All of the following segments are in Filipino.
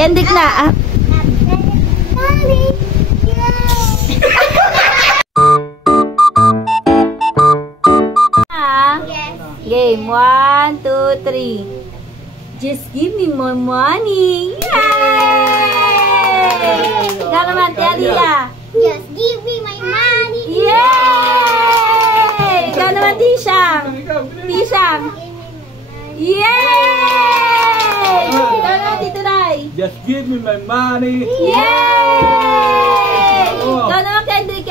Kendrick na. Game 1, 2, 3. Just give me more money. Yay! Ikaw naman, Telia. Just give me my money. Yay! Ikaw naman, Tishang. Tishang. Yay! Ikaw naman, Tito Ray. Just give me my money. Yay! Ikaw naman, Kendrick.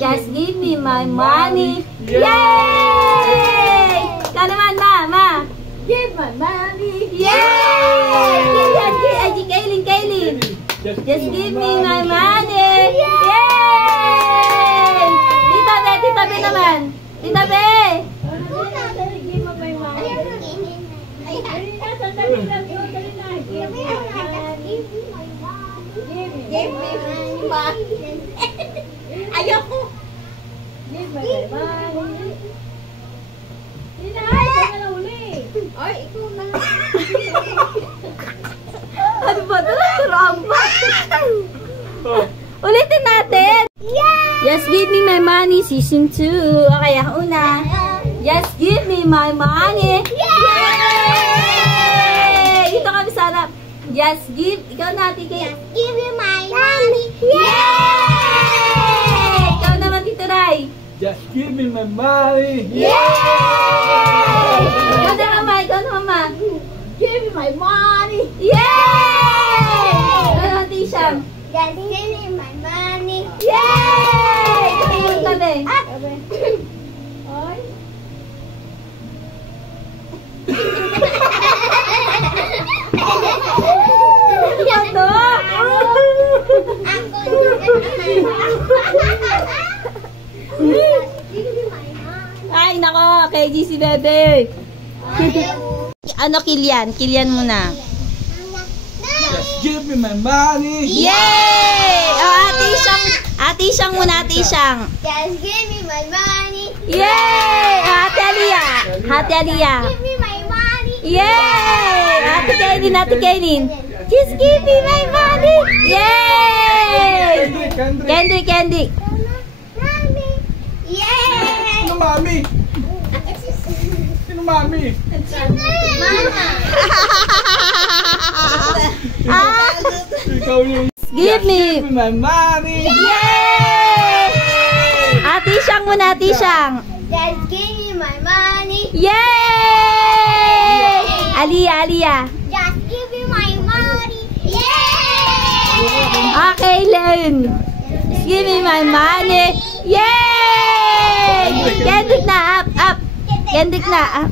Just give me my money. Yay! Ikaw naman, Ma. Give my money. Yay! Kaylin. Just give me my money. Yay! Tita B naman. Tita B. Give me my money. Ayoko. Give me my money. Ay, ikaw na uli. Ay, ikaw na. Ano ba? Turuan pa. Ulitin natin. Just give me my money, season 2. Okay, ako una. Just give me my money. Yay! Dito kami sa harap. Just give. Ikaw natin kayo. Just give me my money. Yay! Ikaw naman, Tito Ray. Just give me my money. Yay! Ikaw naman, Ma. Give me my money. Yay! Ikaw naman, Tishang. Just give me my money. Yay! Ikaw naman, Tabi. Ay. Ano? Ay, nako, kay GC Bebe. Ano, Kilian? Kilian muna. Just give me my money. Yay! Oh, Ate Isang muna, Ate Isang. Just give me my money. Yay! Ate Alia. Give me my money. Yay! Ate Kainin. Just give me my money. Yay! Kendrick. Mommy. Yay! Sino mami? Sino mami? Mama. Ikaw yung Give me. my money. Yay! Ate Isang muna, Ate Isang. Just give me my money. Yay! Alia. Just give me my money. Yay! Okay, Len. Give me my money. Yay! Kendrick na, up. Kendrick na, up.